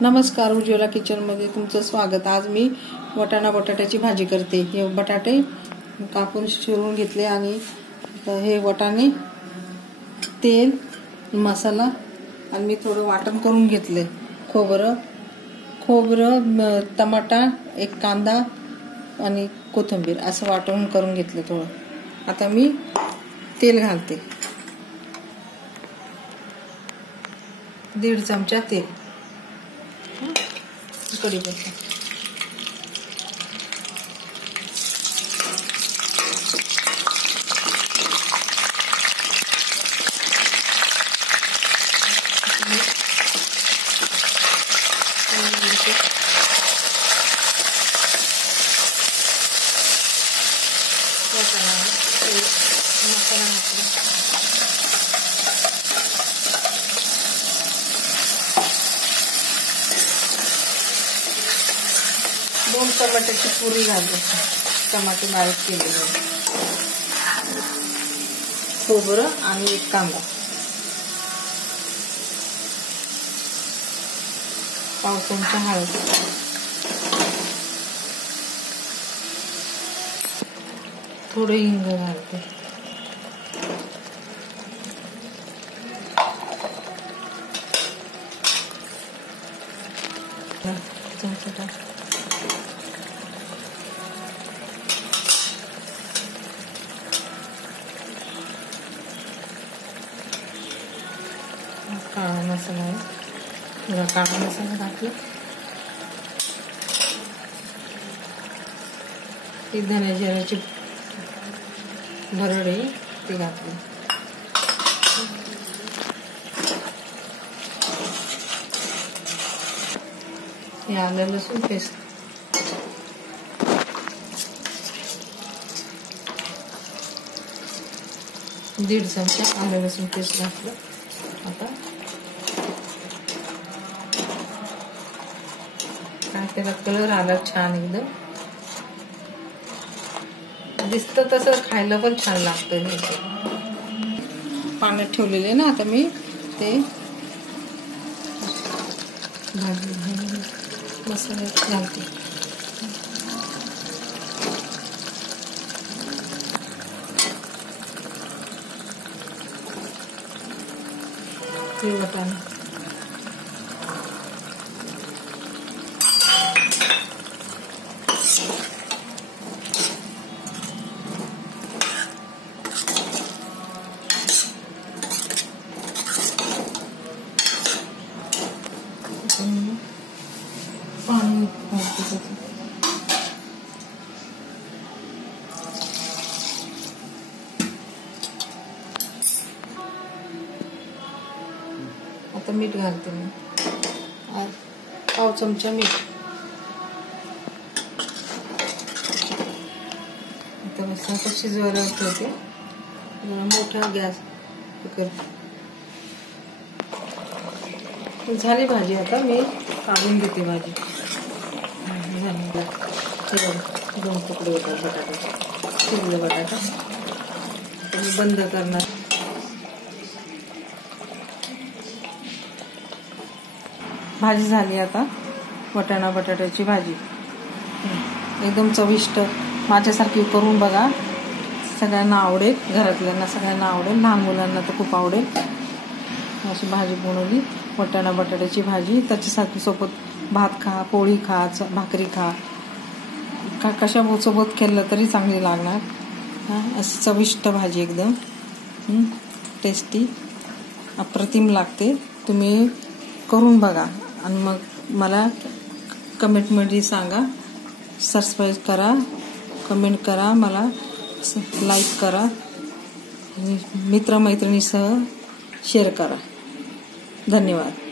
नमस्कार, उज्ज्वला किचनमध्ये तुमचं स्वागत। आज मी वाटाणा बटाट्याची भाजी करते। हे बटाटे कापून शिरून घेतले आणि हे वाटाणे, तेल, मसाला आणि मी थोडं वाटण करून घेतले। खोबरं, टमाटा, एक कांदा आणि कोथिंबीर असं वाटण करून घेतलं थोडं। आता मी तेल घालते, 1.5 चमचा तेल, कढीपत्ता, मसाला घातला, 2 टमाट्याची पुरी घालते, टमाटे बारीक केलेले, खोबरं आणि 1 कांदा, 1/2 चमचा हळद, थोडं हिंग घालते, काळा मसाला आहे, थोडा काळा मसाला घातला, ती धने जिऱ्याची भरड आहे ती घातली, हे आलं लसूण पेस्ट, दीड चमचा आलं लसूण पेस्ट घातलं। आता काय त्याला कलर आला छान, एकदम दिसतं तसं, खायला पण छान लागतं। पाण्यात ठेवलेले ना, आता मी ते मसाल्यात घालते, ते वाटाणा, पाणी घालते, आता मीठ घालते मी, 1/2 चमचा मीठ, आता बस आता शिजवायला ठेवते, मोठा गॅस करते। झाली भाजी, आता मी काढून घेते भाजी, झाली, 2 तुकडे होतात बटाट्याचे, शिजले बटाटा, मी बंद करणार। भाजी झाली, आता वाटाणा बटाट्याची भाजी एकदम चविष्ट, माझ्यासारखी करून बघा, सगळ्यांना आवडेल, घरातल्यांना सगळ्यांना आवडेल, लहान मुलांना तर खूप आवडेल। अशी भाजी बनवली, वाटाणा बटाट्याची भाजी, त्याच्यासाठी सोबत भात खा, पोळी खा, भाकरी खा, कशा सोबत केलं तरी चांगली लागणार। अशी चविष्ट भाजी, एकदम टेस्टी, अप्रतिम लागते। तुम्ही करून बघा आणि मग मला कमेंटमध्ये सांगा, सबस्क्राईब करा, कमेंट करा, मला लाईक करा, मित्रमैत्रिणीसह शेअर करा। धन्यवाद।